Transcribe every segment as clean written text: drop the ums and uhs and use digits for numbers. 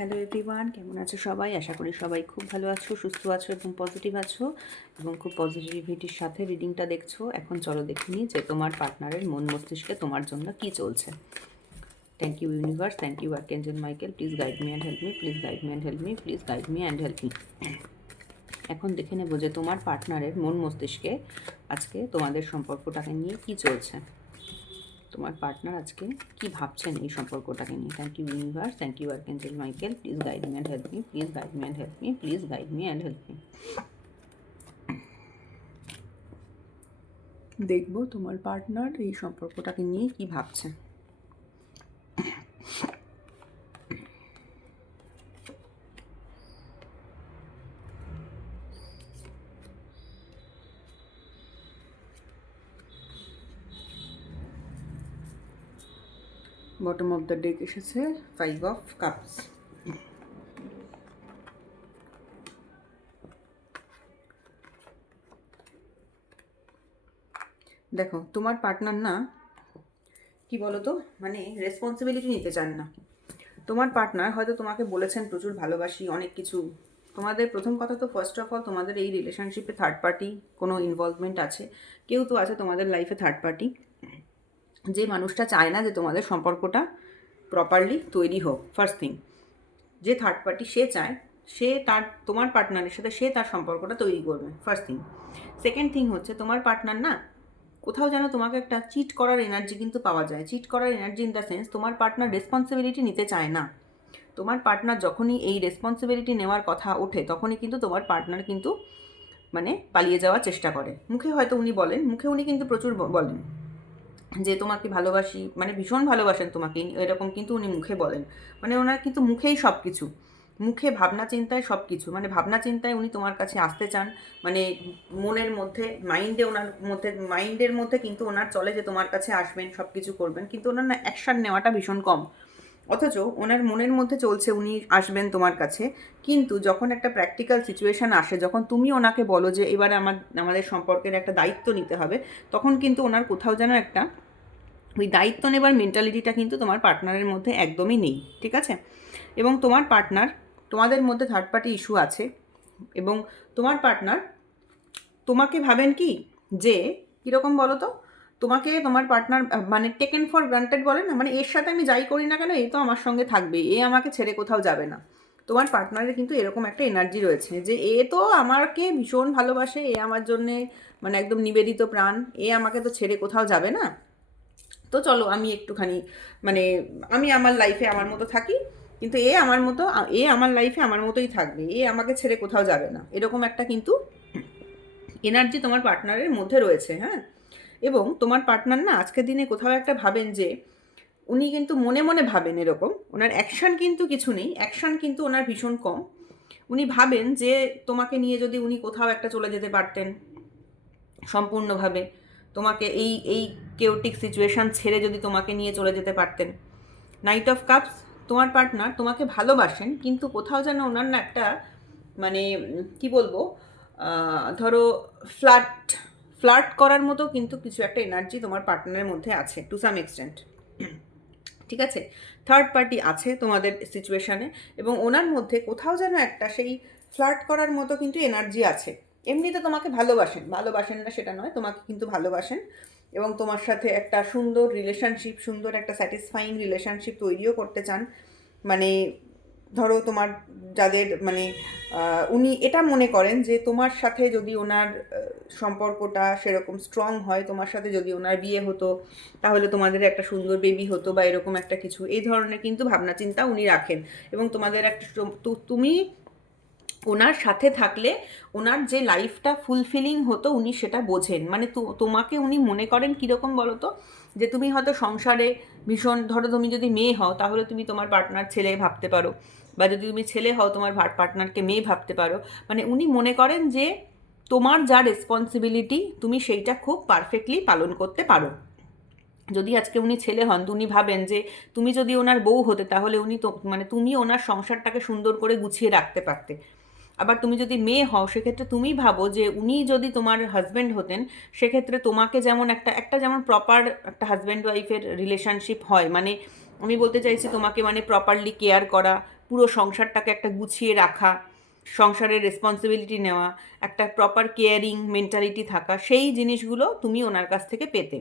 Hello everyone, কেমন আছো সবাই? আশা করি সবাই খুব ভালো আছো, সুস্থ আছো এবং পজিটিভ আছো এবং খুব পজিটিভিটির সাথে রিডিংটা দেখছো। এখন চলো দেখে নিই যে তোমার পার্টনারের মন মস্তিষ্কে তোমার জন্য কি চলছে। Thank you universe, thank you archangel Michael, please guide me and help me, please guide me and help me, please guide me and help me. এখন দেখে নেবো যে তোমার পার্টনারের মন মস্তিষ্কে আজকে তোমাদের সম্পর্কটাকে নিয়ে কি চলছে। তোমার পার্টনার আজকে কি ভাবছেন এই সম্পর্কটাকে নিয়ে। Thank you universe, thank you archangel Michael, please guide me and help me, please guide me and help me, please guide me and help me. দেখবো তোমার পার্টনার এই সম্পর্কটাকে নিয়ে কি ভাবছে। বটম অফ দ্য ডেক এসেছে 5 অফ কাপস। দেখো তোমার পার্টনার না কি বলো তো, মানে রেসপন্সিবিলিটি নিতে চান না। তোমার পার্টনার হয়তো তোমাকে বলেছেন প্রচুর ভালোবাসি, অনেক কিছু। তোমাদের প্রথম কথা তো ফার্স্ট অফ অল তোমাদের এই রিলেশনশিপে থার্ড পার্টি কোনো ইনভলভমেন্ট আছে, কেউ তো আছে তোমাদের লাইফে থার্ড পার্টি, যে মানুষটা চায় না যে তোমাদের সম্পর্কটা প্রপারলি তৈরি হোক। ফার্স্ট থিং, যে থার্ড পার্টি সে চায় সে তার তোমার পার্টনারের সাথে সে তার সম্পর্কটা তৈরি করবে, ফার্স্ট থিং। সেকেন্ড থিং হচ্ছে তোমার পার্টনার না কোথাও যেন তোমাকে একটা চিট করার এনার্জি কিন্তু পাওয়া যায়। চিট করার এনার্জি ইন দ্য সেন্স তোমার পার্টনার রেসপন্সিবিলিটি নিতে চায় না। তোমার পার্টনার যখনই এই রেসপন্সিবিলিটি নেওয়ার কথা ওঠে তখনই কিন্তু তোমার পার্টনার কিন্তু মানে পালিয়ে যাওয়ার চেষ্টা করে। মুখে হয়তো উনি বলেন, মুখে উনি কিন্তু প্রচুর বলেন যে তোমাকে ভালোবাসি, মানে ভীষণ ভালোবাসেন তোমাকে, এরকম কিন্তু উনি মুখে বলেন। মানে ওনার কিন্তু মুখেই সব কিছু, মুখে ভাবনা চিন্তায় সব কিছু, মানে ভাবনা চিন্তায় উনি তোমার কাছে আসতে চান। মানে মনের মধ্যে মাইন্ডে ওনার মধ্যে মাইন্ডের মধ্যে কিন্তু ওনার চলে যে তোমার কাছে আসবেন, সব কিছু করবেন, কিন্তু ওনার না অ্যাকশান নেওয়াটা ভীষণ কম। অথচ ওনার মনের মধ্যে চলছে উনি আসবেন তোমার কাছে, কিন্তু যখন একটা প্র্যাকটিক্যাল সিচুয়েশান আসে, যখন তুমি ওনাকে বলো যে এবারে আমাদের সম্পর্কের একটা দায়িত্ব নিতে হবে, তখন কিন্তু ওনার কোথাও যেন একটা ওই দায়িত্ব নেবার মেন্টালিটিটা কিন্তু তোমার পার্টনারের মধ্যে একদমই নেই, ঠিক আছে? এবং তোমার পার্টনার, তোমাদের মধ্যে থার্ড পার্টি ইস্যু আছে, এবং তোমার পার্টনার তোমাকে ভাবেন কি যে কীরকম বলো তো, তোমাকে তোমার পার্টনার মানে টেকেন ফর গ্রান্টেড বলে না, মানে এর সাথে আমি যাই করি না কেন এই তো আমার সঙ্গে থাকবে, এ আমাকে ছেড়ে কোথাও যাবে না। তোমার পার্টনারের কিন্তু এরকম একটা এনার্জি রয়েছে যে এ তো আমাকে ভীষণ ভালোবাসে, এ আমার জন্যে মানে একদম নিবেদিত প্রাণ, এ আমাকে তো ছেড়ে কোথাও যাবে না। তো চলো আমি একটুখানি মানে আমি আমার লাইফে আমার মতো থাকি, কিন্তু এ আমার মতো, এ আমার লাইফে আমার মতোই থাকবে, এ আমাকে ছেড়ে কোথাও যাবে না, এরকম একটা কিন্তু এনার্জি তোমার পার্টনারের মধ্যে রয়েছে। হ্যাঁ, এবং তোমার পার্টনার না আজকের দিনে কোথাও একটা ভাবেন যে উনি কিন্তু মনে মনে ভাবেন এরকম, ওনার অ্যাকশান কিন্তু কিছু নেই, অ্যাকশান কিন্তু ওনার ভীষণ কম। উনি ভাবেন যে তোমাকে নিয়ে যদি উনি কোথাও একটা চলে যেতে পারতেন সম্পূর্ণভাবে, তোমাকে এই এই কেওটিক সিচুয়েশান ছেড়ে যদি তোমাকে নিয়ে চলে যেতে পারতেন। নাইট অফ কাপস, তোমার পার্টনার তোমাকে ভালোবাসেন, কিন্তু কোথাও যেন ওনার না একটা মানে কি বলবো, ধরো ফ্লার্ট ফ্লার্ট করার মতো কিন্তু কিছু একটা এনার্জি তোমার পার্টনারের মধ্যে আছে টু সাম এক্সটেন্ট, ঠিক আছে? থার্ড পার্টি আছে তোমাদের সিচুয়েশানে, এবং ওনার মধ্যে কোথাও যেন একটা সেই ফ্লার্ট করার মতো কিন্তু এনার্জি আছে। এমনিতে তোমাকে ভালোবাসেন, ভালোবাসেন না সেটা নয়, তোমাকে কিন্তু ভালোবাসেন এবং তোমার সাথে একটা সুন্দর রিলেশনশিপ, সুন্দর একটা স্যাটিসফাইং রিলেশনশিপ তৈরিও করতে চান। মানে ধরো তোমার যাদের মানে উনি এটা মনে করেন যে তোমার সাথে যদি ওনার সম্পর্কটা সেরকম স্ট্রং হয়, তোমার সাথে যদি ওনার বিয়ে হতো তাহলে তোমাদের একটা সুন্দর বেবি হতো বা এরকম একটা কিছু, এই ধরনের কিন্তু ভাবনা চিন্তা উনি রাখেন। এবং তোমাদের একটা তুমি ওনার সাথে থাকলে ওনার যে লাইফটা ফুলফিলিং হতো উনি সেটা বোঝেন। মানে তোমাকে উনি মনে করেন কীরকম বলো তো, যে তুমি হয়তো সংসারে ভীষণ, ধরো তুমি যদি মেয়ে হও তাহলে তুমি তোমার পার্টনার ছেলে ভাবতে পারো, বা যদি তুমি ছেলে হও তোমার পার্টনারকে মেয়ে ভাবতে পারো। মানে উনি মনে করেন যে তোমার যা রেসপন্সিবিলিটি তুমি সেইটা খুব পারফেক্টলি পালন করতে পারো। যদি আজকে উনি ছেলে হন তো উনি ভাবেন যে তুমি যদি ওনার বউ হতে তাহলে উনি তো মানে তুমি ওনার সংসারটাকে সুন্দর করে গুছিয়ে রাখতে পারতে। আবার তুমি যদি মেয়ে হও সেক্ষেত্রে তুমি ভাবো যে উনি যদি তোমার হাজব্যান্ড হতেন সেক্ষেত্রে তোমাকে যেমন একটা একটা যেমন প্রপার একটা হাজব্যান্ড ওয়াইফের রিলেশনশিপ হয়, মানে আমি বলতে চাইছি তোমাকে মানে প্রপারলি কেয়ার করা, পুরো সংসারটাকে একটা গুছিয়ে রাখা, সংসারের রেসপন্সিবিলিটি নেওয়া, একটা প্রপার কেয়ারিং মেন্টালিটি থাকা, সেই জিনিসগুলো তুমি ওনার কাছ থেকে পেতে।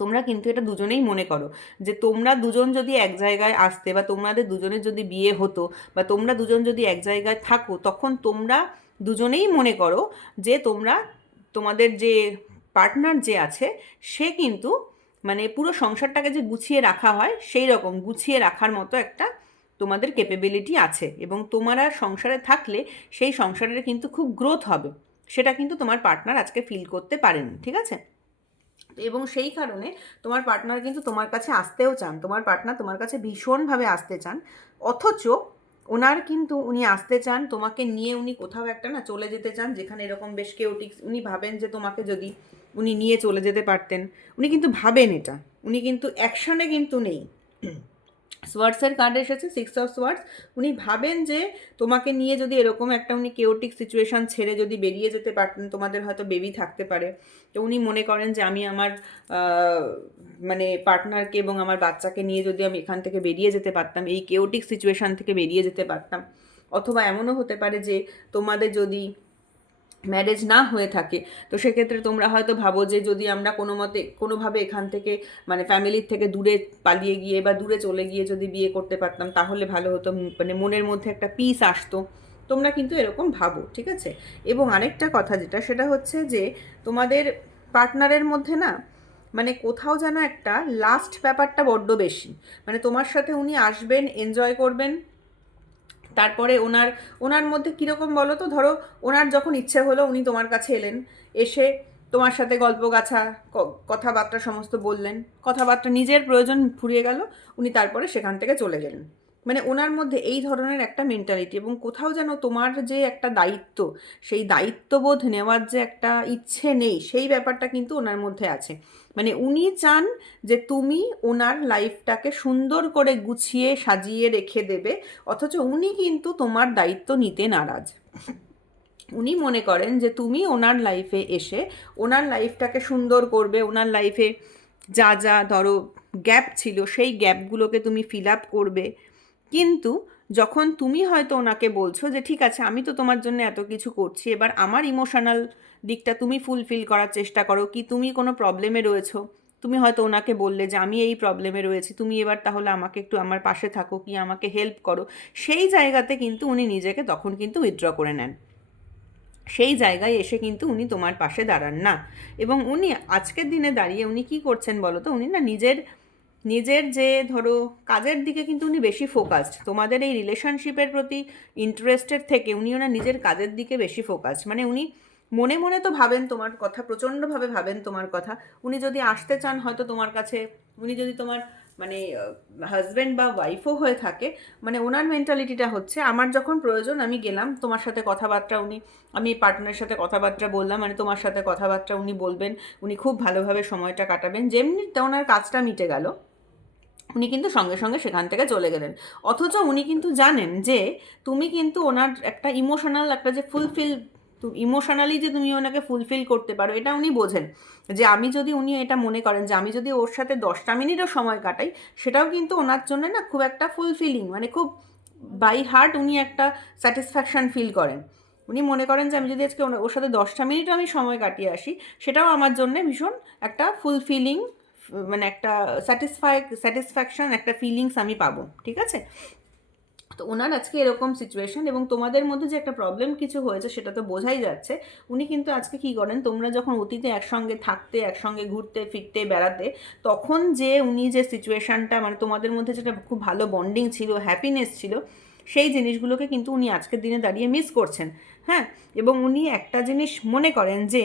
তোমরা কিন্তু এটা দুজনেই মনে করো যে তোমরা দুজন যদি এক জায়গায় আসতে, বা তোমাদের দুজনের যদি বিয়ে হতো, বা তোমরা দুজন যদি এক জায়গায় থাকো, তখন তোমরা দুজনেই মনে করো যে তোমরা, তোমাদের যে পার্টনার যে আছে সে কিন্তু মানে পুরো সংসারটাকে যে গুছিয়ে রাখা হয় সেই রকম গুছিয়ে রাখার মতো একটা তোমাদের ক্যাপেবিলিটি আছে, এবং তোমরা সংসারে থাকলে সেই সংসারের কিন্তু খুব গ্রোথ হবে, সেটা কিন্তু তোমার পার্টনার আজকে ফিল করতে পারেনি, ঠিক আছে? এবং সেই কারণে তোমার পার্টনার কিন্তু তোমার কাছে আসতেও চান, তোমার পার্টনার তোমার কাছে ভীষণভাবে আসতে চান, অথচ ওনার কিন্তু উনি আসতে চান তোমাকে নিয়ে, উনি কোথাও একটা না চলে যেতে চান যেখানে এরকম বেশ কেওটিক, উনি ভাবেন যে তোমাকে যদি উনি নিয়ে চলে যেতে পারতেন, উনি কিন্তু ভাবেন এটা, উনি কিন্তু অ্যাকশনে কিন্তু নেই। সোয়ার্ডসের কার্ড এসেছে 6 অফ সোয়ার্ডস, উনি ভাবেন যে তোমাকে নিয়ে যদি এরকম একটা উনি কেওটিক সিচুয়েশান ছেড়ে যদি বেরিয়ে যেতে পারতেন, তোমাদের হয়তো বেবি থাকতে পারে, তো উনি মনে করেন যে আমি আমার মানে পার্টনারকে এবং আমার বাচ্চাকে নিয়ে যদি আমি এখান থেকে বেরিয়ে যেতে পারতাম, এই কেওটিক সিচুয়েশান থেকে বেরিয়ে যেতে পারতাম। অথবা এমনও হতে পারে যে তোমাদের যদি ম্যারেজ না হয়ে থাকে, তো সেক্ষেত্রে তোমরা হয়তো ভাবো যে যদি আমরা কোনো মতে কোনোভাবে এখান থেকে মানে ফ্যামিলির থেকে দূরে পালিয়ে গিয়ে বা দূরে চলে গিয়ে যদি বিয়ে করতে পারতাম তাহলে ভালো হতো, মানে মনের মধ্যে একটা পিস আসতো, তোমরা কিন্তু এরকম ভাবো, ঠিক আছে? এবং আরেকটা কথা যেটা, সেটা হচ্ছে যে তোমাদের পার্টনারের মধ্যে না মানে কোথাও যেন একটা লাস্ট ব্যাপারটা বড্ড বেশি, মানে তোমার সাথে উনি আসবেন, এনজয় করবেন, তারপরে ওনার ওনার মধ্যে কীরকম বলো তো, ধরো ওনার যখন ইচ্ছে হলো উনি তোমার কাছে এলেন, এসে তোমার সাথে গল্প গাছা কথাবার্তা সমস্ত বললেন, কথাবার্তা নিজের প্রয়োজন ফুরিয়ে গেল, উনি তারপরে সেখান থেকে চলে গেলেন, মানে ওনার মধ্যে এই ধরনের একটা মেন্টালিটি, এবং কোথাও যেন তোমার যে একটা দায়িত্ব, সেই দায়িত্ববোধ নেওয়ার যে একটা ইচ্ছে নেই, সেই ব্যাপারটা কিন্তু ওনার মধ্যে আছে, মানে উনি চান যে তুমি ওনার লাইফটাকে সুন্দর করে গুছিয়ে সাজিয়ে রেখে দেবে, অথচ উনি কিন্তু তোমার দায়িত্ব নিতে নারাজ। উনি মনে করেন যে তুমি ওনার লাইফে এসে ওনার লাইফটাকে সুন্দর করবে, ওনার লাইফে যা যা ধরো গ্যাপ ছিল সেই গ্যাপগুলোকে তুমি ফিল আপ করবে, কিন্তু যখন তুমি হয়তো ওনাকে বলছো যে ঠিক আছে আমি তো তোমার জন্য এত কিছু করছি, এবার আমার ইমোশনাল দিকটা তুমি ফুলফিল করার চেষ্টা করো, কি তুমি কোনো প্রবলেমে রয়েছো, তুমি হয়তো ওনাকে বললে যে আমি এই প্রবলেমে রয়েছি, তুমি এবার তাহলে আমাকে একটু আমার পাশে থাকো, কি আমাকে হেল্প করো, সেই জায়গাতে কিন্তু উনি নিজেকে তখন কিন্তু উইথড্র করে নেন, সেই জায়গায় এসে কিন্তু উনি তোমার পাশে দাঁড়ান না। এবং উনি আজকের দিনে দাঁড়িয়ে উনি কি করছেন বলো তো, উনি না নিজের নিজের যে ধরো কাজের দিকে কিন্তু উনি বেশি ফোকাসড, তোমাদের এই রিলেশনশিপের প্রতি ইন্টারেস্টের থেকে উনি ওনার নিজের কাজের দিকে বেশি ফোকাসড, মানে উনি মনে মনে তো ভাবেন তোমার কথা, প্রচণ্ডভাবে ভাবেন তোমার কথা, উনি যদি আসতে চান হয়তো তোমার কাছে, উনি যদি তোমার মানে হাজব্যান্ড বা ওয়াইফও হয়ে থাকে, মানে ওনার মেন্টালিটিটা হচ্ছে আমার যখন প্রয়োজন আমি গেলাম, তোমার সাথে কথাবার্তা উনি, আমি পার্টনারের সাথে কথাবার্তা বললাম, মানে তোমার সাথে কথাবার্তা উনি বলবেন, উনি খুব ভালোভাবে সময়টা কাটাবেন, যেমনি ওনার কাজটা মিটে গেল উনি কিন্তু সঙ্গে সঙ্গে সেখান থেকে চলে গেলেন, অথচ উনি কিন্তু জানেন যে তুমি কিন্তু ওনার একটা ইমোশনাল একটা যে ফুলফিল, ইমোশনালি যে তুমি ওনাকে ফুলফিল করতে পারো এটা উনি বোঝেন, যে আমি যদি, উনি এটা মনে করেন যে আমি যদি ওর সাথে 10টা মিনিটও সময় কাটাই সেটাও কিন্তু ওনার জন্য না খুব একটা ফুলফিলিং, মানে খুব বাই হার্ট উনি একটা স্যাটিসফ্যাকশান ফিল করেন, উনি মনে করেন যে আমি যদি আজকে ওর সাথে 10টা মিনিটও আমি সময় কাটিয়ে আসি সেটাও আমার জন্য ভীষণ একটা ফুলফিলিং, মানে একটা স্যাটিসফ্যাকশান একটা ফিলিংস আমি পাবো, ঠিক আছে? তো ওনার আজকে এরকম সিচুয়েশন, এবং তোমাদের মধ্যে যে একটা প্রবলেম কিছু হয়েছে সেটা তো বোঝাই যাচ্ছে, উনি কিন্তু আজকে কী করেন, তোমরা যখন অতীতে একসঙ্গে থাকতে, একসঙ্গে ঘুরতে ফিরতে বেড়াতে, তখন যে উনি যে সিচুয়েশানটা মানে তোমাদের মধ্যে যেটা খুব ভালো বন্ডিং ছিল, হ্যাপিনেস ছিল, সেই জিনিসগুলোকে কিন্তু উনি আজকের দিনে দাঁড়িয়ে মিস করছেন। হ্যাঁ, এবং উনি একটা জিনিস মনে করেন যে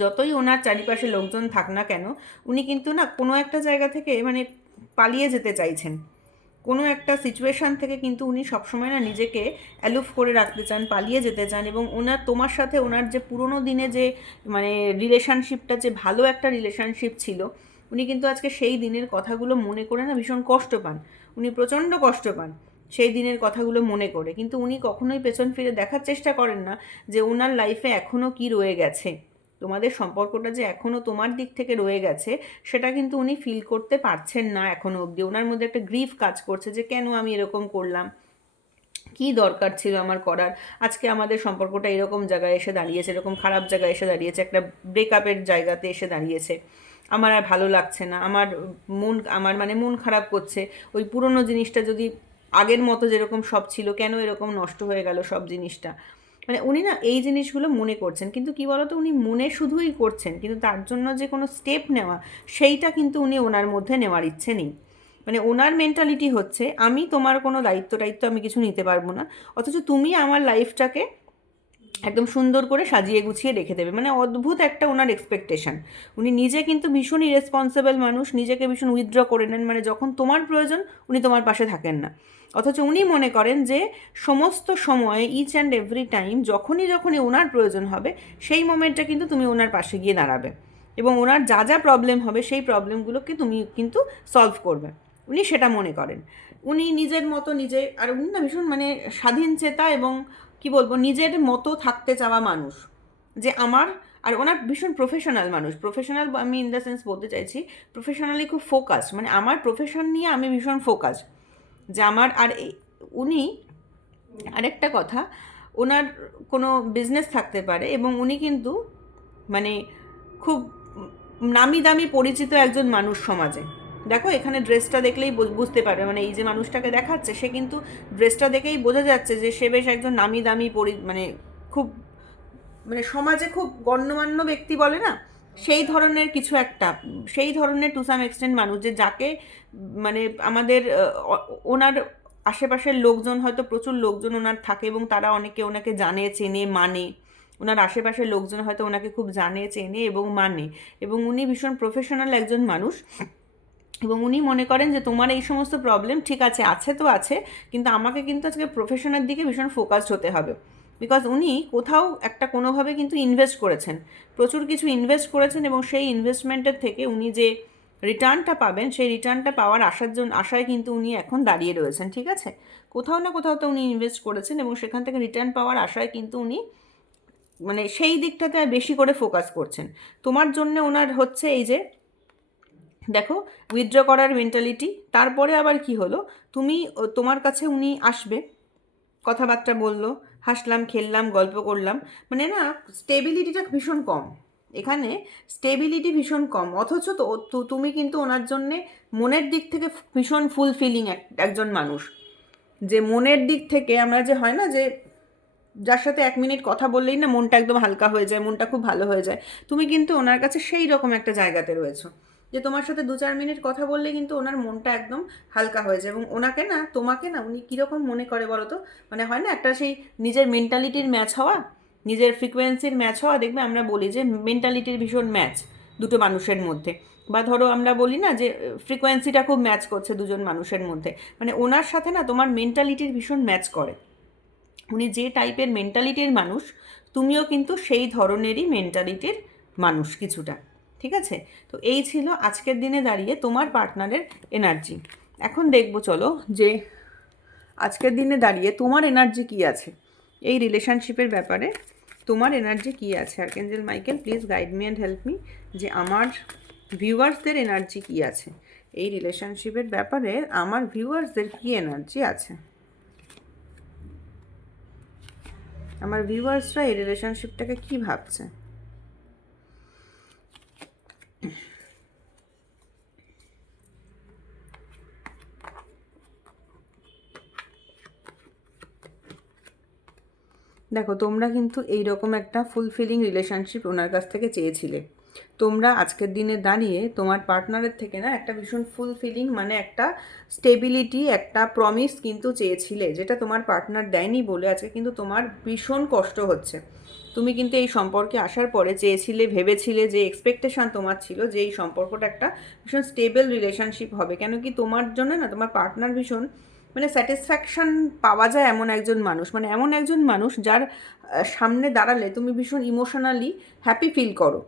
যতই ওনার চারিপাশে লোকজন থাক না কেন, উনি কিন্তু না কোনো একটা জায়গা থেকে মানে পালিয়ে যেতে চাইছেন, কোনো একটা সিচুয়েশান থেকে কিন্তু উনি সবসময় না নিজেকে অ্যালুফ করে রাখতে চান, পালিয়ে যেতে চান, এবং ওনার তোমার সাথে ওনার যে পুরনো দিনে যে মানে রিলেশনশিপটা যে ভালো একটা রিলেশনশিপ ছিল, উনি কিন্তু আজকে সেই দিনের কথাগুলো মনে করে না ভীষণ কষ্ট পান, উনি প্রচণ্ড কষ্ট পান সেই দিনের কথাগুলো মনে করে, কিন্তু উনি কখনোই পেছন ফিরে দেখার চেষ্টা করেন না যে ওনার লাইফে এখনও কি রয়ে গেছে, তোমাদের সম্পর্কটা যে এখনও তোমার দিক থেকে রয়ে গেছে সেটা কিন্তু উনি ফিল করতে পারছেন না এখনও অবধি। ওনার মধ্যে একটা গ্রিফ কাজ করছে যে কেন আমি এরকম করলাম, কি দরকার ছিল আমার করার, আজকে আমাদের সম্পর্কটা এরকম জায়গায় এসে দাঁড়িয়েছে, এরকম খারাপ জায়গায় এসে দাঁড়িয়েছে, একটা ব্রেকআপের জায়গাতে এসে দাঁড়িয়েছে, আমার আর ভালো লাগছে না, আমার মানে মন খারাপ করছে, ওই পুরনো জিনিসটা যদি আগের মতো যেরকম সব ছিল কেন এরকম নষ্ট হয়ে গেল সব জিনিসটা। মানে উনি না এই জিনিসগুলো মনে করছেন, কিন্তু কি বলতো উনি মনে শুধুই করছেন, কিন্তু তার জন্য যে কোনো স্টেপ নেওয়া সেইটা কিন্তু উনি ওনার মধ্যে নেওয়ার ইচ্ছে নেই। মানে ওনার মেন্টালিটি হচ্ছে আমি তোমার কোনো দায়িত্ব টাইত্ব আমি কিছু নিতে পারবো না, অথচ তুমি আমার লাইফটাকে একদম সুন্দর করে সাজিয়ে গুছিয়ে রেখে দেবে। মানে অদ্ভুত একটা ওনার এক্সপেকটেশন। উনি নিজে কিন্তু ভীষণ ইরেসপন্সিবল মানুষ, নিজেকে ভীষণ উইথড্র করে নেন, মানে যখন তোমার প্রয়োজন উনি তোমার পাশে থাকেন না। অথচ উনি মনে করেন যে সমস্ত সময় ইচ অ্যান্ড এভরি টাইম যখনই যখনই ওনার প্রয়োজন হবে সেই মোমেন্টটা কিন্তু তুমি ওনার পাশে গিয়ে দাঁড়াবে, এবং ওনার যা যা প্রবলেম হবে সেই প্রবলেমগুলোকে তুমি কিন্তু সলভ করবে। উনি সেটা মনে করেন। উনি নিজের মতো নিজে, আর উনি না ভীষণ মানে স্বাধীন চেতা এবং কি বলবো নিজের মতো থাকতে চাওয়া মানুষ। যে আমার, আর ওনার ভীষণ প্রফেশনাল মানুষ, প্রফেশনাল আমি ইন দ্য সেন্স বলতে চাইছি প্রফেশনালি খুব ফোকাস, মানে আমার প্রফেশন নিয়ে আমি ভীষণ ফোকাস যে আমার। আর উনি আরেকটা কথা, ওনার কোনো বিজনেস থাকতে পারে এবং উনি কিন্তু মানে খুব নামি দামি পরিচিত একজন মানুষ সমাজে। দেখো এখানে ড্রেসটা দেখলেই বুঝতে পারবে, মানে এই যে মানুষটাকে দেখাচ্ছে সে কিন্তু ড্রেসটা দেখেই বোঝা যাচ্ছে যে সে বেশ একজন নামি দামি মানে খুব মানে সমাজে খুব গণ্যমান্য ব্যক্তি বলে না, সেই ধরনের কিছু একটা, সেই ধরনের টু সাম এক্সটেন্ট মানুষ যে যাকে মানে আমাদের ওনার আশেপাশের লোকজন, হয়তো প্রচুর লোকজন ওনার থাকে এবং তারা অনেকে ওনাকে জানে চেনে মানে, ওনার আশেপাশের লোকজন হয়তো ওনাকে খুব জানে চেনে এবং মানে, এবং উনি ভীষণ প্রফেশনাল একজন মানুষ। এবং উনি মনে করেন যে তোমার এই সমস্ত প্রবলেম ঠিক আছে, আছে তো আছে, কিন্তু আমাকে কিন্তু আজকে প্রফেশনের দিকে ভীষণ ফোকাসড হতে হবে। বিকজ উনি কোথাও একটা কোনোভাবে কিন্তু ইনভেস্ট করেছেন, প্রচুর কিছু ইনভেস্ট করেছেন, এবং সেই ইনভেস্টমেন্টের থেকে উনি যে রিটার্নটা পাবেন সেই রিটার্নটা পাওয়ার আশায় কিন্তু উনি এখন দাঁড়িয়ে রয়েছেন। ঠিক আছে, কোথাও না কোথাও তো উনি ইনভেস্ট করেছেন এবং সেখান থেকে রিটার্ন পাওয়ার আশায় কিন্তু উনি মানে সেই দিকটাতে বেশি করে ফোকাস করছেন। তোমার জন্য ওনার হচ্ছে এই যে দেখো উইথড্র করার মেন্টালিটি, তারপরে আবার কি হলো, তুমি তোমার কাছে উনি আসবে, কথাবার্তা বললো, হাসলাম খেললাম গল্প করলাম, মানে না স্টেবিলিটিটা ভীষণ কম এখানে, স্টেবিলিটি ভীষণ কম, অথচ তো তুমি কিন্তু ওনার জন্যে মনের দিক থেকে ভীষণ ফুলফিলিং একজন মানুষ। যে মনের দিক থেকে আমরা যে হয় না যে যার সাথে 1 মিনিট কথা বললেই না মনটা একদম হালকা হয়ে যায়, মনটা খুব ভালো হয়ে যায়, তুমি কিন্তু ওনার কাছে সেই রকম একটা জায়গাতে রয়েছো যে তোমার সাথে 2-4 মিনিট কথা বললে কিন্তু ওনার মনটা একদম হালকা হয়ে যায়। এবং ওনাকে না তোমাকে না উনি কীরকম মনে করে বলো তো, মানে হয় না একটা সেই নিজের মেন্টালিটির ম্যাচ হওয়া, নিজের ফ্রিকোয়েন্সির ম্যাচ হওয়া, দেখবে আমরা বলি যে মেন্টালিটির ভীষণ ম্যাচ দুটো মানুষের মধ্যে, বা ধরো আমরা বলি না যে ফ্রিকোয়েন্সিটা খুব ম্যাচ করছে দুজন মানুষের মধ্যে, মানে ওনার সাথে না তোমার মেন্টালিটির ভীষণ ম্যাচ করে। উনি যে টাইপের মেন্টালিটির মানুষ তুমিও কিন্তু সেই ধরনেরই মেন্টালিটির মানুষ কিছুটা। ঠিক আছে, তো এই ছিল আজকের দিনে দাঁড়িয়ে তোমার পার্টনারের এনার্জি। এখন দেখবো চলো যে আজকের দিনে দাঁড়িয়ে তোমার এনার্জি কী আছে এই রিলেশনশিপের ব্যাপারে, তোমার এনার্জি কী আছে। আর্কেঞ্জেল Michael please guide me and help me, যে আমার ভিউয়ার্সদের এনার্জি কী আছে এই রিলেশনশিপের ব্যাপারে, আমার ভিউয়ার্সদের কী এনার্জি আছে, আমার ভিউয়ার্সরা এই রিলেশনশিপটাকে কী ভাবছে। দেখো তোমরা কিন্তু এইরকম একটা ফুলফিলিং রিলেশনশিপ ওনার কাছ থেকে চেয়েছিলে। তোমরা আজকের দিনে দাঁড়িয়ে তোমার পার্টনারের থেকে না একটা ভীষণ ফুলফিলিং মানে একটা স্টেবিলিটি, একটা প্রমিস কিন্তু চেয়েছিলে, যেটা তোমার পার্টনার দেয়নি বলে আজকে কিন্তু তোমার ভীষণ কষ্ট হচ্ছে। তুমি কিন্তু এই সম্পর্কে আসার পরে চেয়েছিলে, ভেবেছিলে, যে এক্সপেকটেশন তোমার ছিল যে এই সম্পর্কটা একটা ভীষণ স্টেবল রিলেশনশিপ হবে। কেন কি তোমার জন্য না তোমার পার্টনার ভীষণ মানে স্যাটিসফ্যাকশান পাওয়া যায় এমন একজন মানুষ, মানে এমন একজন মানুষ যার সামনে দাঁড়ালে তুমি ভীষণ ইমোশনালি হ্যাপি ফিল করো।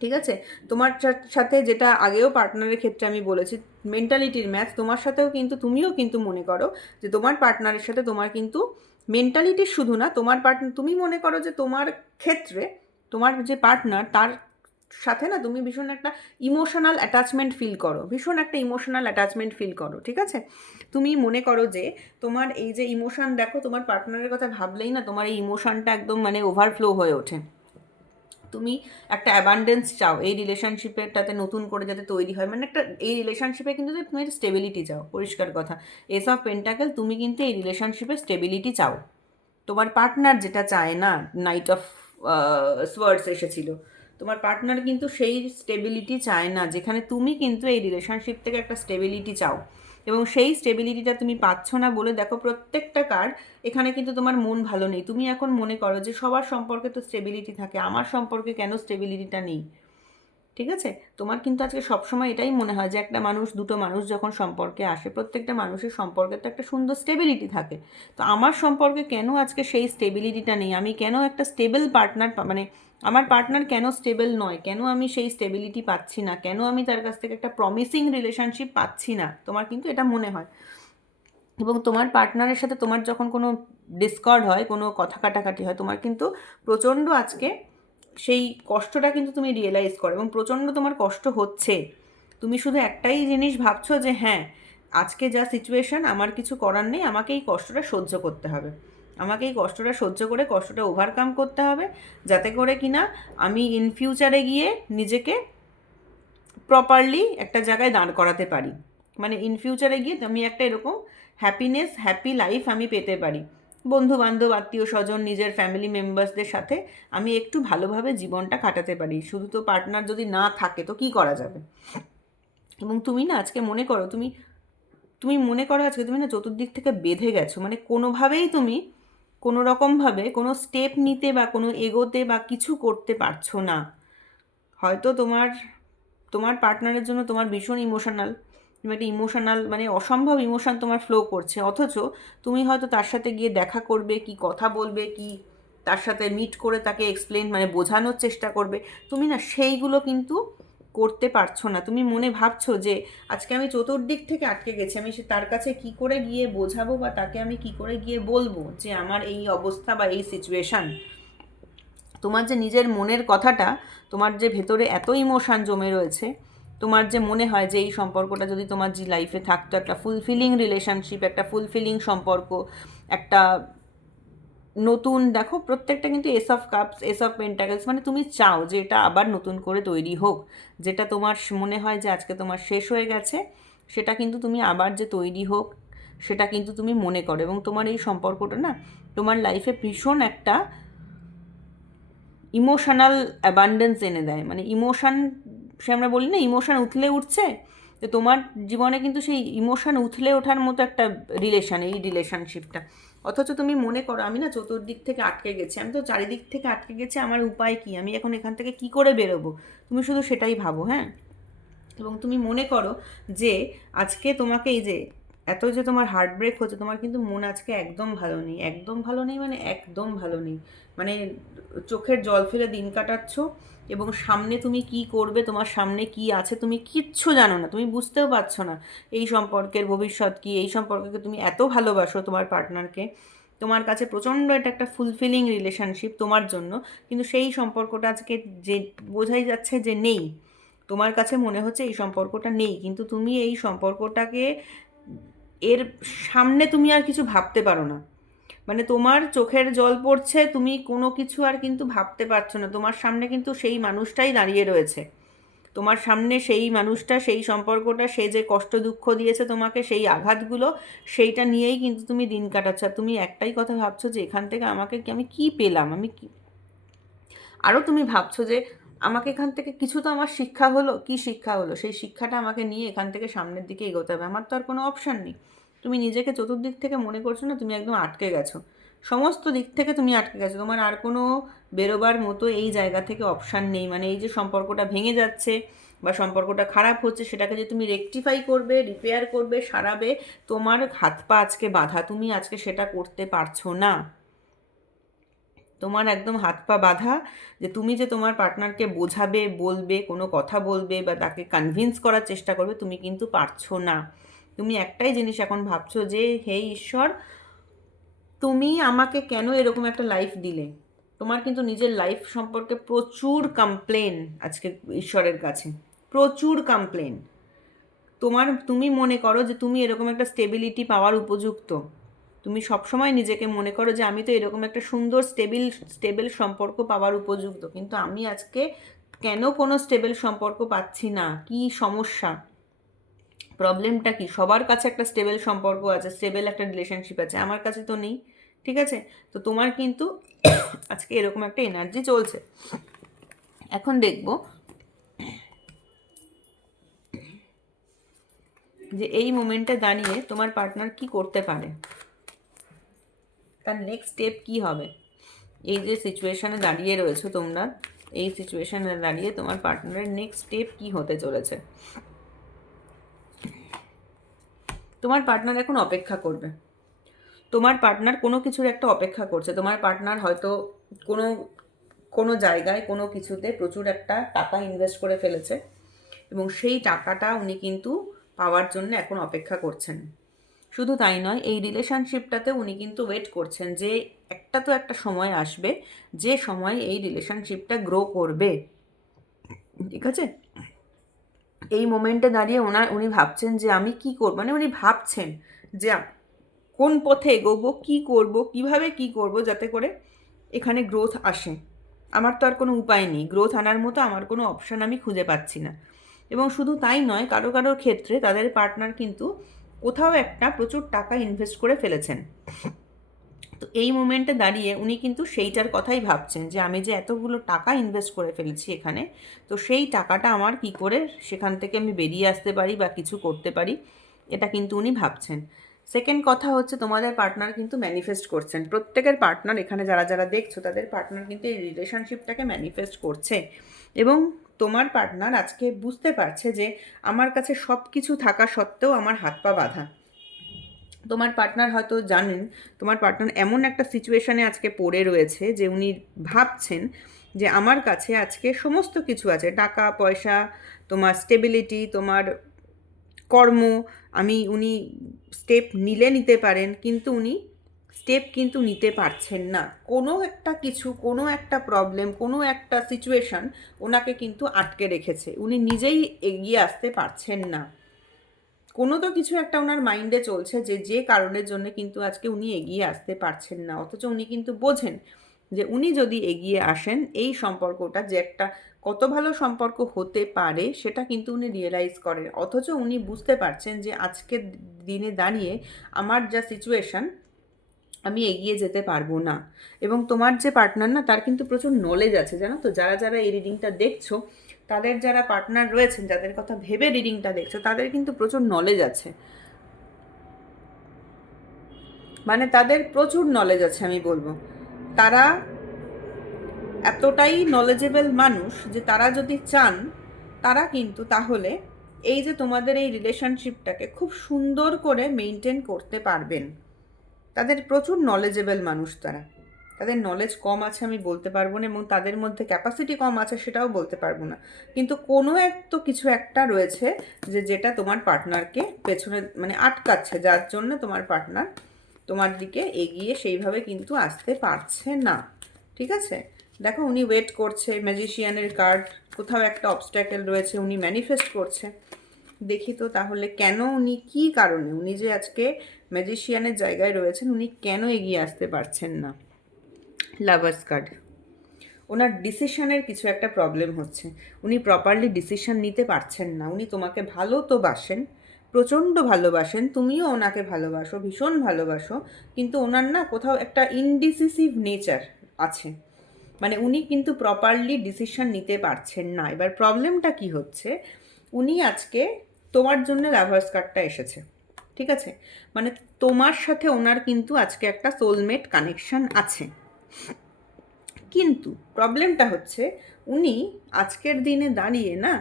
ঠিক আছে, তোমার সাথে যেটা আগেও পার্টনারের ক্ষেত্রে আমি বলেছি মেন্টালিটির ম্যাচ, তোমার সাথেও কিন্তু তুমিও কিন্তু মনে করো যে তোমার পার্টনারের সাথে তোমার কিন্তু মেন্টালিটির শুধু না, তোমার পার্টনার তুমি মনে করো যে তোমার ক্ষেত্রে তোমার যে পার্টনার তার সাথে না তুমি ভীষণ একটা ইমোশনাল অ্যাটাচমেন্ট ফিল করো, ভীষণ একটা ইমোশনাল অ্যাটাচমেন্ট ফিল করো, ঠিক আছে? তুমি মনে করো যে তোমার এই যে ইমোশন, দেখো তোমার পার্টনারের কথা ভাবলেই না তোমার এই ইমোশনটা একদম মানে ওভারফ্লো হয়ে ওঠে। তুমি একটা অ্যাবান্ডেন্স চাও এই রিলেশনশিপেরটাতে, নতুন করে যাতে তৈরি হয়, মানে একটা এই রিলেশনশিপে কিন্তু তুমি একটা স্টেবিলিটি চাও, পরিষ্কার কথা। এস অফ পেন্টাকেল, তুমি কিন্তু এই রিলেশনশিপে স্টেবিলিটি চাও। তোমার পার্টনার যেটা চায় না, নাইট অফ সোয়ার্ডস এসেছিল, তোমার পার্টনার কিন্তু সেই স্টেবিলিটি চায় না, যেখানে তুমি কিন্তু এই রিলেশনশিপ থেকে একটা স্টেবিলিটি চাও। এবং সেই স্টেবিলিটিটা তুমি পাচ্ছ না বলে দেখো প্রত্যেকটা কার্ড এখানে কিন্তু তোমার মন ভালো নেই। তুমি এখন মনে করো যে সবার সম্পর্কে তো স্টেবিলিটি থাকে, আমার সম্পর্কে কেন স্টেবিলিটিটা নেই, ঠিক আছে? তোমার কিন্তু আজকে সবসময় এটাই মনে হয় যে একটা মানুষ, দুটো মানুষ যখন সম্পর্কে আসে, প্রত্যেকটা মানুষের সম্পর্কে তো একটা সুন্দর স্টেবিলিটি থাকে। তো আমার সম্পর্কে কেন আজকে সেই স্টেবিলিটিটা নেই, আমি কেন একটা স্টেবল পার্টনার, মানে আমার পার্টনার কেন স্টেবল নয়, কেন আমি সেই স্টেবিলিটি পাচ্ছি না, কেন আমি তার কাছ থেকে একটা প্রমিসিং রিলেশনশিপ পাচ্ছি না, তোমার কিন্তু এটা মনে হয়। এবং তোমার পার্টনারের সাথে তোমার যখন কোনো ডিসকর্ড হয়, কোনো কথা কাটাকাটি হয়, তোমার কিন্তু প্রচণ্ড আজকে সেই কষ্টটা কিন্তু তুমি রিয়েলাইজ করো এবং প্রচণ্ড তোমার কষ্ট হচ্ছে। তুমি শুধু একটাই জিনিস ভাবছো যে হ্যাঁ, আজকে যা সিচুয়েশন, আমার কিছু করার নেই, আমাকে এই কষ্টটা সহ্য করতে হবে, আমাকে এই কষ্টটা সহ্য করে কষ্টটা ওভারকাম করতে হবে, যাতে করে কিনা আমি ইন ফিউচারে গিয়ে নিজেকে প্রপারলি একটা জায়গায় দাঁড় করাতে পারি, মানে ইন ফিউচারে গিয়ে আমি একটা এরকম হ্যাপিনেস, হ্যাপি লাইফ আমি পেতে পারি, বন্ধু বান্ধব, আত্মীয় স্বজন, নিজের ফ্যামিলি মেম্বার্সদের সাথে আমি একটু ভালোভাবে জীবনটা কাটাতে পারি। শুধু তো পার্টনার যদি না থাকে তো কি করা যাবে? এবং তুমি না আজকে মনে করো, তুমি তুমি মনে করো আজকে তুমি না চতুর্দিক থেকে বেঁধে গেছো, মানে কোনোভাবেই তুমি কোনো রকমভাবে কোনো স্টেপ নিতে বা কোনো এগোতে বা কিছু করতে পারছো না। হয়তো তোমার তোমার পার্টনারের জন্য তোমার ভীষণ ইমোশনাল, তুমি একটা ইমোশনাল মানে অসম্ভব ইমোশন তোমার ফ্লো করছে, অথচ তুমি হয়তো তার সাথে গিয়ে দেখা করবে, কি কথা বলবে, কি তার সাথে মিট করে তাকে এক্সপ্লেন মানে বোঝানোর চেষ্টা করবে, তুমি না সেইগুলো কিন্তু করতে পারছো না। তুমি মনে ভাবছো যে আজকে আমি চতুর্দিক থেকে আটকে গেছি, আমি সে তার কাছে কি করে গিয়ে বোঝাবো বা তাকে আমি কি করে গিয়ে বলবো যে আমার এই অবস্থা বা এই সিচুয়েশান। তোমার যে নিজের মনের কথাটা, তোমার যে ভেতরে এত ইমোশান জমে রয়েছে, তোমার যে মনে হয় যে এই সম্পর্কটা যদি তোমার যে লাইফে থাকতো, একটা ফুলফিলিং রিলেশনশিপ, একটা ফুলফিলিং সম্পর্ক, একটা নতুন, দেখো প্রত্যেকটা কিন্তু S of cups, S of pentacles, মানে তুমি চাও যে এটা আবার নতুন করে তৈরি হোক, যেটা তোমার মনে হয় যে আজকে তোমার শেষ হয়ে গেছে, সেটা কিন্তু তুমি আবার যে তৈরি হোক সেটা কিন্তু তুমি মনে করো। এবং তোমার এই সম্পর্কটা না তোমার লাইফে ভীষণ একটা ইমোশনাল অ্যাবান্ডেন্স এনে দেয়, মানে ইমোশান, সে আমরা বলি না ইমোশান উথলে উঠছে, তো তোমার জীবনে কিন্তু সেই ইমোশান উথলে ওঠার মতো একটা রিলেশান, এই রিলেশনশিপটা। অথচ তুমি মনে করো আমি না চতুর্দিক থেকে আটকে গেছি, আমি তো চারিদিক থেকে আটকে গেছি, আমার উপায় কি, আমি এখন এখান থেকে কি করে বেরোবো, তুমি শুধু সেটাই ভাবো। হ্যাঁ, এবং তুমি মনে করো যে আজকে তোমাকে এই যে এত যে তোমার হার্ট ব্রেক হচ্ছে, তোমার কিন্তু মন আজকে একদম ভালো নেই, একদম ভালো নেই, মানে একদম ভালো নেই, মানে চোখের জল ফেলে দিন কাটাচ্ছ। এবং সামনে তুমি কি করবে, তোমার সামনে কি আছে তুমি কিচ্ছু জানো না, তুমি বুঝতেও পারছো না এই সম্পর্কের ভবিষ্যৎ কি, এই সম্পর্ককে তুমি এত ভালোবাসো তোমার পার্টনারকে, তোমার কাছে প্রচণ্ড এটা একটা ফুলফিলিং রিলেশনশিপ তোমার জন্য, কিন্তু সেই সম্পর্কটা আজকে যে বোঝাই যাচ্ছে যে নেই, তোমার কাছে মনে হচ্ছে এই সম্পর্কটা নেই, কিন্তু তুমি এই সম্পর্কটাকে এর সামনে তুমি আর কিছু ভাবতে পারো না, মানে তোমার চোখের জল পড়ছে, তুমি কোনো কিছু আর কিন্তু ভাবতে পারছো না, তোমার সামনে কিন্তু সেই মানুষটাই দাঁড়িয়ে রয়েছে, তোমার সামনে সেই মানুষটা, সেই সম্পর্কটা, সে যে কষ্ট দুঃখ দিয়েছে তোমাকে, সেই আঘাতগুলো, সেইটা নিয়েই কিন্তু তুমি দিন কাটাচ্ছ। আর তুমি একটাই কথা ভাবছো যে এখান থেকে আমাকে আমি কি পেলাম, আমি কি, আরও তুমি ভাবছো যে আমাকে এখান থেকে কিছু তো আমার শিক্ষা হলো, কি শিক্ষা হলো, সেই শিক্ষাটা আমাকে নিয়ে এখান থেকে সামনের দিকে এগোতে হবে, আমার তো আর কোনো অপশান নেই। তুমি নিজেকে চতুর্দিক থেকে মনে করছো না তুমি একদম আটকে গেছো, সমস্ত দিক থেকে তুমি আটকে গেছো, তোমার আর কোনো বেরোবার মতো এই জায়গা থেকে অপশান নেই। মানে এই যে সম্পর্কটা ভেঙে যাচ্ছে বা সম্পর্কটা খারাপ হচ্ছে, সেটাকে যে তুমি রেকটিফাই করবে, রিপেয়ার করবে, সারাবে, তোমার হাত পা আজকে বাঁধা, তুমি আজকে সেটা করতে পারছো না, তোমার একদম হাত পা বাঁধা, যে তুমি যে তোমার পার্টনারকে বোঝাবে, বলবে, কোনো কথা বলবে বা তাকে কনভিন্স করার চেষ্টা করবে, তুমি কিন্তু পারছো না। তুমি একটাই জিনিস এখন ভাবছো যে হে ঈশ্বর, তুমি আমাকে কেন এরকম একটা লাইফ দিলে, তোমার কিন্তু নিজের লাইফ সম্পর্কে প্রচুর কমপ্লেন আজকে ঈশ্বরের কাছে, প্রচুর কমপ্লেন। তুমি মনে করো যে তুমি এরকম একটা স্টেবিলিটি পাওয়ার উপযুক্ত, তুমি সবসময় নিজেকে মনে করো যে আমি তো এরকম একটা সুন্দর স্টেবল সম্পর্ক পাওয়ার উপযুক্ত, কিন্তু আমি আজকে কেন কোনো স্টেবল সম্পর্ক পাচ্ছি না? কি সমস্যা? প্রবলেমটা কি? সবার কাছে একটা স্টেবল সম্পর্ক আছে, স্টেবল একটা রিলেশনশিপ আছে, আমার কাছে তো নেই। ঠিক আছে, তো তোমার কিন্তু আজকে এরকম একটা এনার্জি চলছে। এখন দেখব যে এই মোমেন্টে দাঁড়িয়ে তোমার পার্টনার কি করতে পারে, তার নেক্সট স্টেপ কি হবে। এই যে সিচুয়েশানে দাঁড়িয়ে রয়েছো তোমরা, এই সিচুয়েশানে দাঁড়িয়ে তোমার পার্টনারের নেক্সট স্টেপ কি হতে চলেছে। তোমার পার্টনার এখন অপেক্ষা করবে, তোমার পার্টনার কোনো কিছুর একটা অপেক্ষা করছে। তোমার পার্টনার হয়তো কোনো কোনো জায়গায় কোনো কিছুতে প্রচুর একটা টাকা ইনভেস্ট করে ফেলেছে এবং সেই টাকাটা উনি কিন্তু পাওয়ার জন্য এখন অপেক্ষা করছেন। শুধু তাই নয়, এই রিলেশনশিপটাতে উনি কিন্তু ওয়েট করছেন যে একটা তো একটা সময় আসবে যে সময় এই রিলেশনশিপটা গ্রো করবে। ঠিক আছে, এই মোমেন্টে দাঁড়িয়ে উনি ভাবছেন যে আমি কি করব, মানে উনি ভাবছেন যে কোন পথে এগোবো, কী করব, কিভাবে কি করব যাতে করে এখানে গ্রোথ আসে। আমার তো আর কোনো উপায় নেই, গ্রোথ আনার মতো আমার কোনো অপশান আমি খুঁজে পাচ্ছি না। এবং শুধু তাই নয়, কারোর ক্ষেত্রে তাদের পার্টনার কিন্তু কোথাও একটা প্রচুর টাকা ইনভেস্ট করে ফেলেছেন। তো এই মোমেন্টে দাঁড়িয়ে উনি কিন্তু সেইটার কথাই ভাবছেন যে আমি যে এতগুলো টাকা ইনভেস্ট করে ফেলেছি এখানে, তো সেই টাকাটা আমার কি করে সেখান থেকে আমি বেরিয়ে আসতে পারি বা কিছু করতে পারি, এটা কিন্তু উনি ভাবছেন। সেকেন্ড কথা হচ্ছে, তোমাদের পার্টনার কিন্তু ম্যানিফেস্ট করছেন। প্রত্যেকের পার্টনার এখানে যারা যারা দেখছো তাদের পার্টনার কিন্তু এই রিলেশনশিপটাকে ম্যানিফেস্ট করছে এবং তোমার পার্টনার আজকে বুঝতে পারছে যে আমার কাছে সব কিছু থাকা সত্ত্বেও আমার হাত পা বাঁধা। তোমার পার্টনার হয়তো জানেন, তোমার পার্টনার এমন একটা সিচুয়েশানে আজকে পড়ে রয়েছে যে উনি ভাবছেন যে আমার কাছে আজকে সমস্ত কিছু আছে, টাকা পয়সা, তোমার স্টেবিলিটি, তোমার কর্ম, উনি স্টেপ নিতে পারেন, কিন্তু উনি স্টেপ কিন্তু নিতে পারছেন না। কোনো একটা কিছু, কোনো একটা প্রবলেম, কোনো একটা সিচুয়েশান ওনাকে কিন্তু আটকে রেখেছে, উনি নিজেই এগিয়ে আসতে পারছেন না। কোনো তো কিছু একটা ওনার মাইন্ডে চলছে যে কারণের জন্য কিন্তু আজকে উনি এগিয়ে আসতে পারছেন না, অথচ উনি কিন্তু বোঝেন যে উনি যদি এগিয়ে আসেন এই সম্পর্কটা যে একটা কত ভালো সম্পর্ক হতে পারে সেটা কিন্তু উনি রিয়েলাইজ করেন। অথচ উনি বুঝতে পারছেন যে আজকের দিনে দাঁড়িয়ে আমার যা সিচুয়েশান, আমি এগিয়ে যেতে পারবো না। এবং তোমার যে পার্টনার না, তার কিন্তু প্রচুর নলেজ আছে, জানো তো। যারা যারা এই রিডিংটা দেখছো, তাদের যারা পার্টনার রয়েছেন, যাদের কথা ভেবে রিডিংটা দেখছো, তাদের কিন্তু প্রচুর নলেজ আছে, মানে তাদের প্রচুর নলেজ আছে। আমি বলবো তারা এতটাই নলেজেবল মানুষ যে তারা যদি চান, তারা কিন্তু তাহলে এই যে তোমাদের এই রিলেশনশিপটাকে খুব সুন্দর করে মেনটেন করতে পারবেন। তাদের প্রচুর নলেজেবল মানুষ তারা। তাদের নলেজ কম আছে আমি বলতে পারবো না, এবং তাদের মধ্যে ক্যাপাসিটি কম আছে সেটাও বলতে পারবো না, কিন্তু কোনো এক তো কিছু একটা রয়েছে যেটা তোমার পার্টনারকে পেছনে মানে আটকাচ্ছে, যার জন্য তোমার পার্টনার তোমার দিকে এগিয়ে সেইভাবে কিন্তু আসতে পারছে না। ঠিক আছে, দেখো উনি ওয়েট করছে, ম্যাজিশিয়ানের কার্ড, কোথাও একটা অবস্ট্যাকেল রয়েছে, উনি ম্যানিফেস্ট করছে। দেখি তো তাহলে কেন উনি, কী কারণে উনি যে আজকে ম্যাজিশিয়ানের জায়গায় রয়েছেন, উনি কেন এগিয়ে আসতে পারছেন না। লাভার্স কার্ড, ওনার ডিসিশনের কিছু একটা প্রবলেম হচ্ছে, উনি প্রপারলি ডিসিশন নিতে পারছেন না। উনি তোমাকে ভালো তো বাসেন, প্রচণ্ড ভালোবাসেন, তুমিও ওনাকে ভালোবাসো, ভীষণ ভালোবাসো, কিন্তু ওনার না কোথাও একটা ইনডিসিসিভ নেচার আছে, মানে উনি কিন্তু প্রপারলি ডিসিশন নিতে পারছেন না। এবার প্রবলেমটা কি হচ্ছে, উনি আজকে তোমার জন্য লাভার্স কার্ডটা এসেছে। ঠিক আছে, মানে তোমার সাথে ওনার কিন্তু আজকে একটা সোলমেট কানেকশন আছে, কিন্তু প্রবলেমটা হচ্ছে উনি আজকের দিনে দাঁড়িয়ে না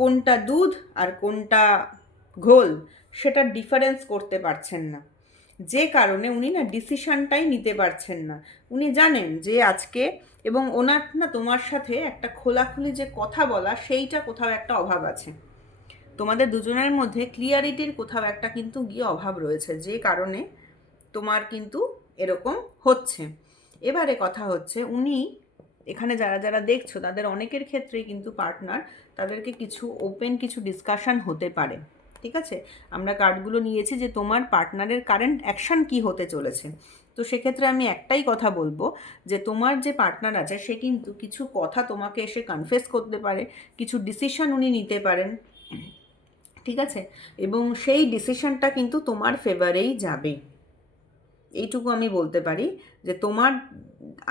কোনটা দুধ আর কোনটা ঘোল সেটা ডিফারেন্স করতে পারছেন না, যে কারণে উনি না ডিসিশনটাই নিতে পারছেন না। উনি জানেন যে আজকে, এবং ওনার না তোমার সাথে একটা খোলাখুলি যে কথা বলা, সেইটা কোথাও একটা অভাব আছে। তোমাদের দুজনের মধ্যে ক্লিয়ারিটির কোথাও একটা কিন্তু গিয়ে অভাব রয়েছে, যে কারণে তোমার কিন্তু এরকম হচ্ছে। এবারে কথা হচ্ছে, উনি এখানে যারা যারা দেখছো তাদের অনেকের ক্ষেত্রেই কিন্তু পার্টনার তাদেরকে কিছু ওপেন কিছু ডিসকাশন হতে পারে। ঠিক আছে, আমরা কার্ডগুলো নিয়েছি যে তোমার পার্টনারের কারেন্ট অ্যাকশন কি হতে চলেছে। তো সেক্ষেত্রে আমি একটাই কথা বলবো যে তোমার যে পার্টনার আছে সে কিন্তু কিছু কথা তোমাকে এসে কনফেস করতে পারে, কিছু ডিসিশন উনি নিতে পারেন। ঠিক আছে, এবং সেই ডিসিশনটা কিন্তু তোমার ফেভারেই যাবে, এইটুকু আমি বলতে পারি যে তোমার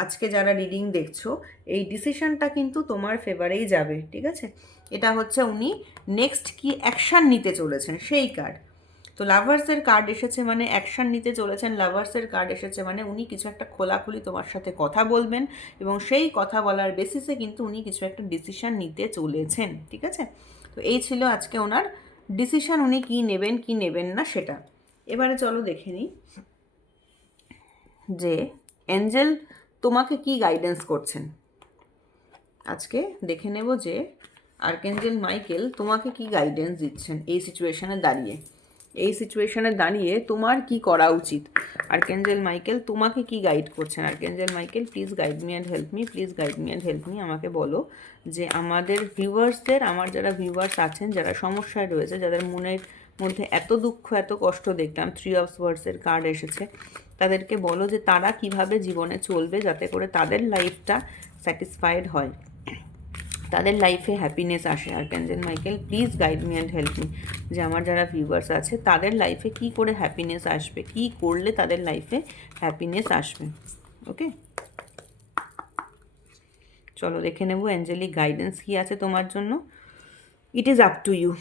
আজকে যারা রিডিং দেখছো এই ডিসিশনটা কিন্তু তোমার ফেভারেই যাবে। ঠিক আছে, এটা হচ্ছে উনি নেক্সট কি অ্যাকশান নিতে চলেছেন সেই কার্ড। তো লাভার্সের কার্ড এসেছে মানে অ্যাকশান নিতে চলেছেন, লাভার্সের কার্ড এসেছে মানে উনি কিছু একটা খোলাখুলি তোমার সাথে কথা বলবেন এবং সেই কথা বলার বেসিসে কিন্তু উনি কিছু একটা ডিসিশন নিতে চলেছেন। ঠিক আছে, তো এই ছিল আজকে ওনার ডিসিশন, উনি কি নেবেন কি নেবেন না সেটা। এবারে চলো দেখে নিই যে এঞ্জেল তোমাকে কি গাইডেন্স করছেন। আজকে দেখে নেব যে আর্কেঞ্জেল মাইকেল তোমাকে কি গাইডেন্স দিচ্ছেন এই সিচুয়েশনে দাঁড়িয়ে। এই সিচুয়েশনে দাঁড়িয়ে তোমার কি করা উচিত, আর্কেঞ্জেল মাইকেল তোমাকে কি গাইড করছেন। আর্কেঞ্জেল Michael please guide me and help me, please guide me and help me. আমাকে বলো যে আমাদের ভিউয়ার্সদের, আমার যারা ভিউয়ার্স আছেন যারা সমস্যায় রয়েছে, যাদের মনের মধ্যে এত দুঃখ এত কষ্ট দেখলাম, 3 অফ ওয়ার্ডসের কার্ড এসেছে, তাদেরকে বলো যে তারা কিভাবে জীবনে চলবে যাতে করে তাদের লাইফটা স্যাটিসফাইড হয়, তাদের লাইফে হ্যাপিনেস আসে। আর্কেঞ্জেল Michael please guide me and help me, যে আমার যারা ভিউয়ার্স আছে তাদের লাইফে কি করে হ্যাপিনেস আসবে, কি করলে তাদের লাইফে হ্যাপিনেস আসবে। ওকে, চলো দেখে নেব অ্যাঞ্জেলিক গাইডেন্স কী আছে তোমার জন্য। It is up to you.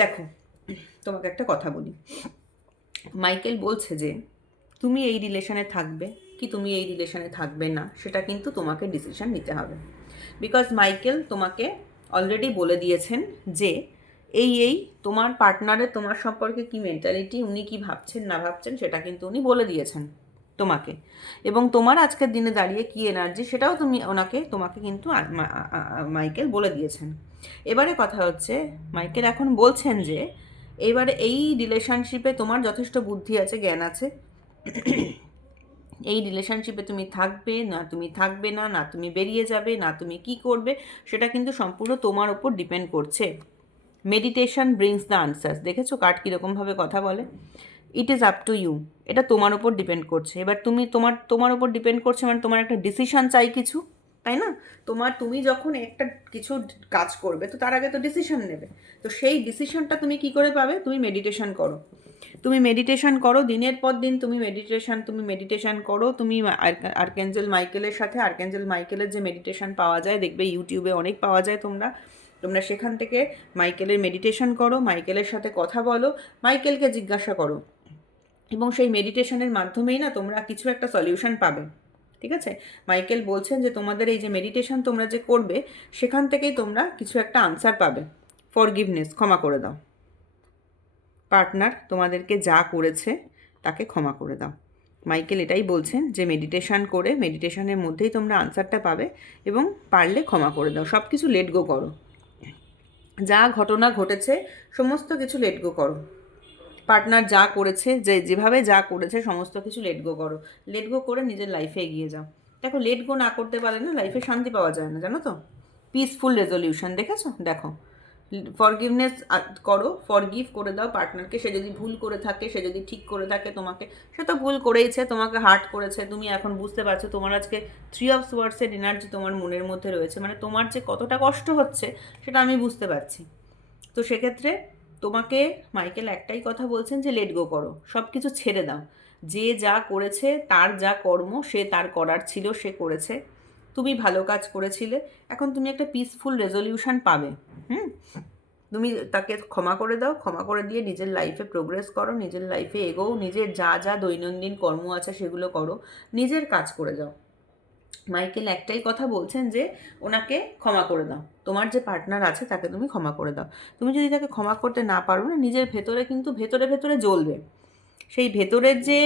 দেখো তোমাকে একটা কথা বলি, মাইকেল বলছে যে তুমি এই রিলেশনে থাকবে কি তুমি এই রিলেশনে থাকবে না সেটা কিন্তু তোমাকে ডিসিশন নিতে হবে। বিকজ মাইকেল তোমাকে অলরেডি বলে দিয়েছেন যে এই তোমার পার্টনারের তোমার সম্পর্কে কি মেন্টালিটি, উনি কি ভাবছেন না ভাবছেন সেটা কিন্তু উনি বলে দিয়েছেন তোমাকে, এবং তোমার আজকের দিনে দাঁড়িয়ে কি এনার্জি সেটাও তোমাকে কিন্তু মাইকেল বলে দিয়েছেন। এবারে কথা হচ্ছে মাইকেল এখন বলছেন যে এবারে এই রিলেশনশিপে তোমার যথেষ্ট বুদ্ধি আছে, জ্ঞান আছে, এই রিলেশনশিপে তুমি থাকবে না তুমি থাকবে না, না তুমি বেরিয়ে যাবে, না তুমি কি করবে, সেটা কিন্তু সম্পূর্ণ তোমার ওপর ডিপেন্ড করছে। মেডিটেশন ব্রিংস দ্য আনসার্স, দেখেছো কার্ড কীরকমভাবে কথা বলে। It is up to you, এটা তোমার ওপর ডিপেন্ড করছে। এবার তুমি তোমার ওপর ডিপেন্ড করছে মানে তোমার একটা ডিসিশান চাই কিছু, তাই না? তুমি যখন একটা কিছু কাজ করবে তো তার আগে তো ডিসিশন নেবে, তো সেই ডিসিশনটা তুমি কি করে পাবে? তুমি মেডিটেশন করো, তুমি মেডিটেশন করো দিনের পর দিন, তুমি মেডিটেশন করো। তুমি আর্কেঞ্জেল মাইকেলের সাথে, আর্কেঞ্জেল মাইকেলের যে মেডিটেশন পাওয়া যায় দেখবে ইউটিউবে অনেক পাওয়া যায়, তোমরা সেখান থেকে মাইকেলের মেডিটেশন করো, মাইকেলের সাথে কথা বলো, মাইকেলকে জিজ্ঞাসা করো, এবং সেই মেডিটেশনের মাধ্যমেই না তোমরা কিছু একটা সলিউশন পাবে। ঠিক আছে, মাইকেল বলছেন যে তোমাদের এই যে মেডিটেশন তোমরা যে করবে সেখান থেকেই তোমরা কিছু একটা আনসার পাবে। ফরগিভনেস, ক্ষমা করে দাও, পার্টনার তোমাদেরকে যা করেছে তাকে ক্ষমা করে দাও। মাইকেল এটাই বলছেন যে মেডিটেশন করে মেডিটেশনের মধ্যেই তোমরা আনসারটা পাবে, এবং পারলে ক্ষমা করে দাও, সব কিছু লেট গো করো, যা ঘটনা ঘটেছে সমস্ত কিছু লেট গো করো। পার্টনার যা করেছে, যেভাবে যা করেছে সমস্ত কিছু লেট গো করো, লেট গো করে নিজের লাইফে এগিয়ে যাও। দেখো লেট গো না করতে পারলে না লাইফে শান্তি পাওয়া যায় না, জানো তো। পিসফুল রেজলিউশন দেখেছো, দেখো ফরগিভনেস করো, ফরগিভ করে দাও পার্টনারকে। সে যদি ভুল করে থাকে, সে যদি ঠিক করে থাকে তোমাকে, সে তো ভুল করেইছে, তোমাকে হার্ট করেছে, তুমি এখন বুঝতে পারছো তোমার আজকে 3 অফ ওয়ার্ডসের এনার্জি তোমার মনের মধ্যে রয়েছে, মানে তোমার যে কতটা কষ্ট হচ্ছে সেটা আমি বুঝতে পারছি। তো সেক্ষেত্রে তোমাকে মাইকেল একটাই কথা বলছেন যে লেট গো করো, সব কিছু ছেড়ে দাও। যে যা করেছে তার যা কর্ম, সে তার করার ছিল সে করেছে, তুমি ভালো কাজ করেছিলে, এখন তুমি একটা পিসফুল রেজলিউশন পাবে। তুমি তাকে ক্ষমা করে দাও, ক্ষমা করে দিয়ে নিজের লাইফে প্রোগ্রেস করো, নিজের লাইফে এগোও, নিজের যা যা দৈনন্দিন কর্ম আছে সেগুলো করো, নিজের কাজ করে যাও। মাইকেল একটাই কথা বলছেন যে ওনাকে ক্ষমা করে দাও, তোমার যে পার্টনার আছে তাকে তুমি ক্ষমা করে দাও। তুমি যদি তাকে ক্ষমা করতে না পারো না, নিজের ভেতরে কিন্তু ভেতরে ভেতরে জ্বলবে, সেই ভেতরের যে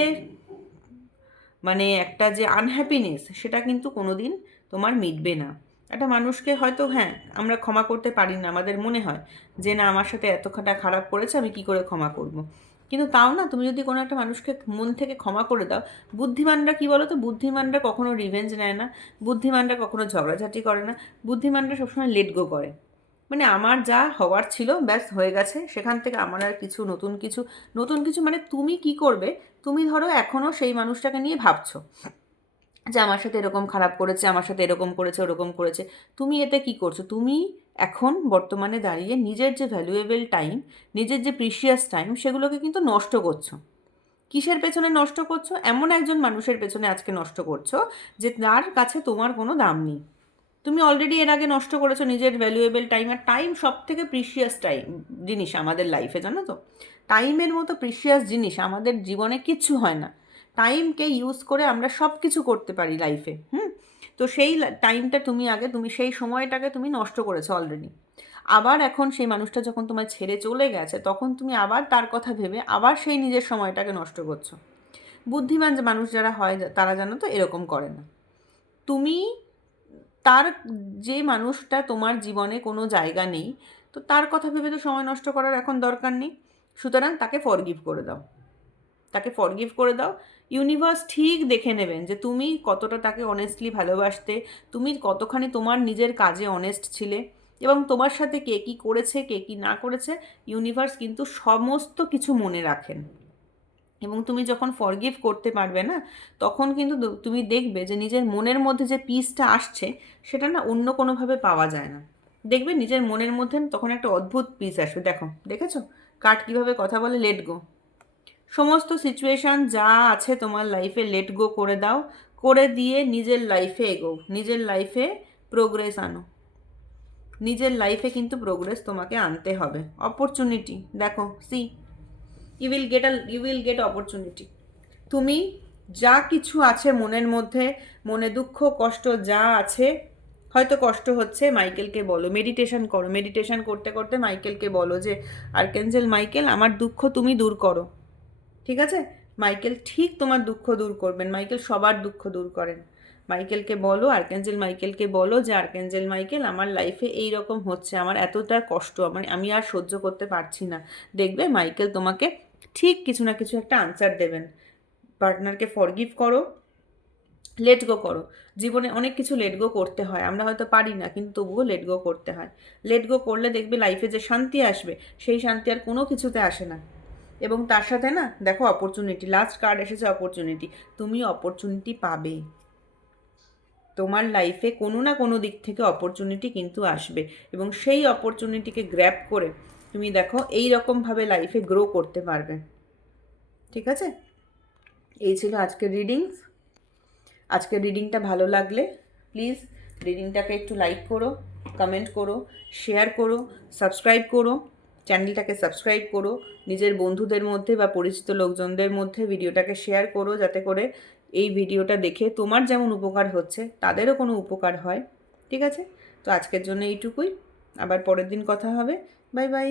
মানে একটা যে আনহ্যাপিনেস সেটা কিন্তু কোনো দিন তোমার মিটবে না। একটা মানুষকে হয়তো হ্যাঁ আমরা ক্ষমা করতে পারি না, আমাদের মনে হয় যে না আমার সাথে এতটা খারাপ করেছে আমি কি করে ক্ষমা করব, কিন্তু তাও না, তুমি যদি কোনো একটা মানুষকে মন থেকে ক্ষমা করে দাও, বুদ্ধিমানরা কী বলো তো, বুদ্ধিমানরা কখনো রিভেঞ্জ নেয় না, বুদ্ধিমানরা কখনো ঝগড়াঝাটি করে না, বুদ্ধিমানরা সবসময় লেট গো করে। মানে আমার যা হওয়ার ছিল ব্যাস হয়ে গেছে, সেখান থেকে আমার আর কিছু নতুন কিছু মানে তুমি কি করবে? তুমি ধরো এখনও সেই মানুষটাকে নিয়ে ভাবছো যে আমার সাথে এরকম খারাপ করেছে, আমার সাথে এরকম করেছে, ওরকম করেছে। তুমি এতে কি করছো? তুমি এখন বর্তমানে দাঁড়িয়ে নিজের যে ভ্যালুয়েবল টাইম, নিজের যে প্রিশিয়াস টাইম, সেগুলোকে কিন্তু নষ্ট করছো। কিসের পেছনে নষ্ট করছো? এমন একজন মানুষের পেছনে আজকে নষ্ট করছো যে তার কাছে তোমার কোনো দাম নেই। তুমি অলরেডি এর আগে নষ্ট করেছো নিজের ভ্যালুয়েবল টাইম। আর টাইম সব থেকে প্রিশিয়াস জিনিস আমাদের লাইফে, জানো তো? টাইমের মতো প্রিশিয়াস জিনিস আমাদের জীবনে কিচ্ছু হয় না। টাইমকে ইউজ করে আমরা সব কিছু করতে পারি লাইফে। তো সেই টাইমটা তুমি সেই সময়টাকে তুমি নষ্ট করেছো অলরেডি। আবার এখন সেই মানুষটা যখন তোমায় ছেড়ে চলে গেছে, তখন তুমি আবার তার কথা ভেবে আবার সেই নিজের সময়টাকে নষ্ট করছো। বুদ্ধিমান যে মানুষ যারা হয় তারা জানো তো এরকম করে না। তুমি তার যে মানুষটা তোমার জীবনে কোনো জায়গা নেই, তো তার কথা ভেবে তো সময় নষ্ট করার এখন দরকার নেই। সুতরাং তাকে ফরগিভ করে দাও, তাকে ফরগিভ করে দাও। ইউনিভার্স ঠিক দেখে নেবেন যে তুমি কতটা তাকে অনেস্টলি ভালোবাসতে, তুমি কতখানি তোমার নিজের কাজে অনেস্ট ছিলে, এবং তোমার সাথে কে কী করেছে, কে কী না করেছে, ইউনিভার্স কিন্তু সমস্ত কিছু মনে রাখেন। এবং তুমি যখন ফরগিভ করতে পারবে না, তখন কিন্তু তুমি দেখবে যে নিজের মনের মধ্যে যে পিসটা আসছে, সেটা না অন্য কোনোভাবে পাওয়া যায় না। দেখবে নিজের মনের মধ্যে তখন একটা অদ্ভুত পিস আসবে। দেখেছো কার্ড কীভাবে কথা বলে? Let go. সমস্ত সিচুয়েশান যা আছে তোমার লাইফে লেট গো করে দাও, করে দিয়ে নিজের লাইফে এগোও, নিজের লাইফে প্রোগ্রেস আনো। নিজের লাইফে কিন্তু প্রোগ্রেস তোমাকে আনতে হবে। অপরচুনিটি দেখো, ইউ উইল গেট অপরচুনিটি। তুমি যা কিছু আছে মনের মধ্যে, মনে দুঃখ কষ্ট যা আছে, হয়তো কষ্ট হচ্ছে, মাইকেলকে বলো, মেডিটেশন করো, মেডিটেশন করতে করতে মাইকেলকে বলো যে আর্কেঞ্জেল মাইকেল, আমার দুঃখ তুমি দূর করো। ঠিক আছে? মাইকেল ঠিক তোমার দুঃখ দূর করবেন। মাইকেল সবার দুঃখ দূর করেন। মাইকেলকে বলো, আর্কেঞ্জেল মাইকেলকে বলো যে আর্কেঞ্জেল মাইকেল, আমার লাইফে এই রকম হচ্ছে, আমার এতটা কষ্ট, আমি আর সহ্য করতে পারছি না। দেখবে মাইকেল তোমাকে ঠিক কিছু না কিছু একটা আনসার দেবেন। পার্টনারকে ফরগিভ করো, লেট গো করো। জীবনে অনেক কিছু লেট গো করতে হয়, আমরা হয়তো পারি না, কিন্তু তবুও লেট গো করতে হয়। লেট গো করলে দেখবে লাইফে যে শান্তি আসবে, সেই শান্তি আর কোনো কিছুতে আসে না। এবং তার সাথে না দেখো অপরচুনিটি, লাস্ট কার্ড এসেছে অপরচুনিটি। তুমি অপরচুনিটি পাবে, তোমার লাইফে কোনো না কোনো দিক থেকে অপরচুনিটি কিন্তু আসবে, এবং সেই অপরচুনিটিকে গ্র্যাব করে তুমি দেখো এই রকমভাবে লাইফে গ্রো করতে পারবে। ঠিক আছে? এই ছিল আজকের রিডিংস। আজকের রিডিংটা ভালো লাগলে প্লিজ রিডিংটাকে একটু লাইক করো, কমেন্ট করো, শেয়ার করো, সাবস্ক্রাইব করো, চ্যানেলটাকে সাবস্ক্রাইব করো, নিজের বন্ধুদের মধ্যে বা পরিচিত লোকজনদের মধ্যে ভিডিওটাকে শেয়ার করো, যাতে করে এই ভিডিওটা দেখে তোমার যেমন উপকার হচ্ছে তাদেরও কোনো উপকার হয়। ঠিক আছে? তো আজকের জন্য এইটুকুই, আবার পরের দিন কথা হবে। Bye bye.